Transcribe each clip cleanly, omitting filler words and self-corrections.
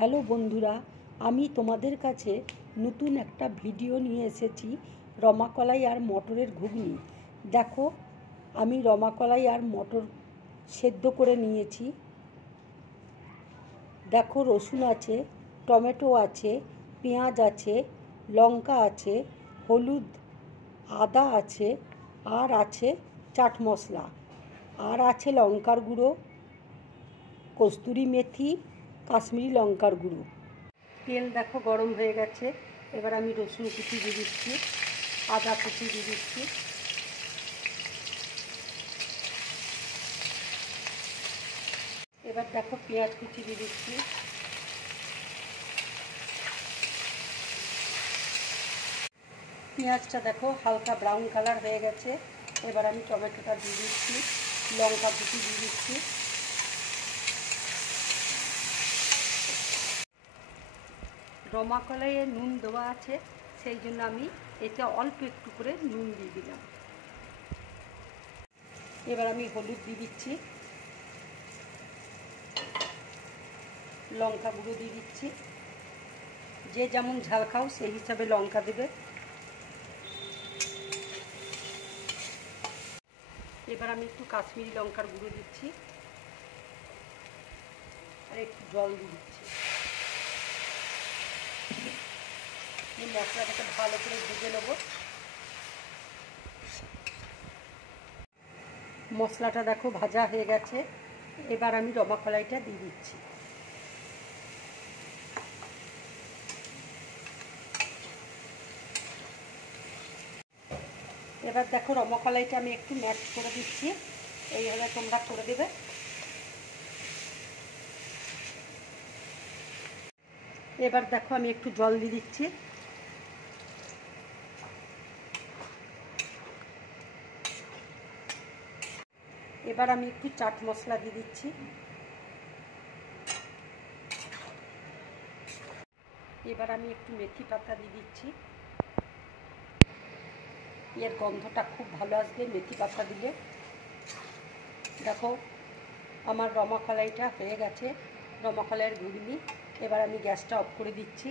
Hello বন্ধুরা, আমি তোমাদের কাছে নতুন একটা ভিডিও নিয়ে এসেছি রমাকলাই আর মটরের ঘুগনি। দেখো, আমি রমাকলাই আর মটর সেদ্ধ করে নিয়েছি। দেখো, রসুন আছে, টমেটো আছে, পেঁয়াজ আছে, লঙ্কা আছে, হলুদ, আদা আছে, আর আছে চাট মশলা, আর আছে লঙ্কার গুঁড়ো, কস্তুরি মেথি, কাশ্মীরি লঙ্কার গুঁড়ো। তেল দেখো গরম হয়ে গেছে। এবার আমি রসুন কুচি দিয়ে দিচ্ছি, আদা কুচি দিয়ে দিচ্ছি, এবার দেখো পেঁয়াজ কুচি দিয়ে দিচ্ছি, পেঁয়াজটা দেখো হালকা ব্রাউন কালার হয়ে গেছে। এবার আমি টমেটোটা দিয়ে দিচ্ছি, লঙ্কা কুচি দিয়ে দিচ্ছি, রমাকলাইয়ে নুন দেওয়া আছে, সেই জন্য আমি এতে অল্প একটু করে নুন দিয়ে দিলাম। এবার আমি হলুদ দিয়ে দিচ্ছি, লঙ্কা গুঁড়ো দিয়ে দিচ্ছি, যে যেমন ঝাল খাও সেই হিসাবে লঙ্কা দেবে। এবার আমি একটু কাশ্মীরি লঙ্কার গুঁড়ো দিচ্ছি আর একটু জল দিয়ে দিচ্ছি। মশলাটাকে ভালো করে ভেজে নেব। মশলাটা দেখো ভাজা হয়ে গেছে। এবার আমি রমাকলাইটা দিয়ে দিচ্ছি। এবার দেখো রমাকলাইটা আমি একটু ম্যাশ করে দিচ্ছি, এইভাবে তোমরা করে দেবে। এবার দেখো আমি একটু জল দিয়ে দিচ্ছি, এবার আমি একটু চাট মশলা দিয়ে দিচ্ছি, এবার আমি একটু মেথি পাতা দিয়ে দিচ্ছি। এর গন্ধটা খুব ভালো আসবে মেথি পাতা দিলে। দেখো আমার রমাকলাইটা হয়ে গেছে, রমাকলাইয়ের ঘুগনি। এবার আমি গ্যাসটা অফ করে দিচ্ছি।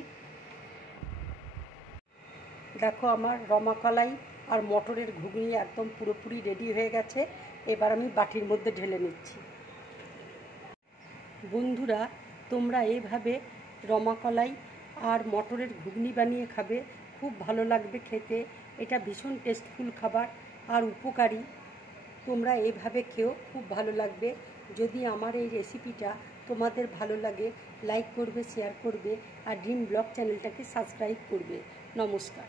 দেখো আমার রমাকলাই আর মটরের ঘুগনি একদম পুরোপুরি রেডি হয়ে গেছে। এবার আমি বাটির মধ্যে ঢেলে নিচ্ছি। বন্ধুরা, তোমরা এইভাবে রমাকলাই আর মটরের ঘুগনি বানিয়ে খাবে, খুব ভালো লাগবে খেতে। এটা ভীষণ টেস্টফুল খাবার আর উপকারী। তোমরা এইভাবে খেও, খুব ভালো লাগবে। যদি আমার এই রেসিপিটা তোমাদের ভালো লাগে, লাইক করবে, শেয়ার করবে আর ড্রিম ব্লগ চ্যানেলটাকে সাবস্ক্রাইব করবে। নমস্কার।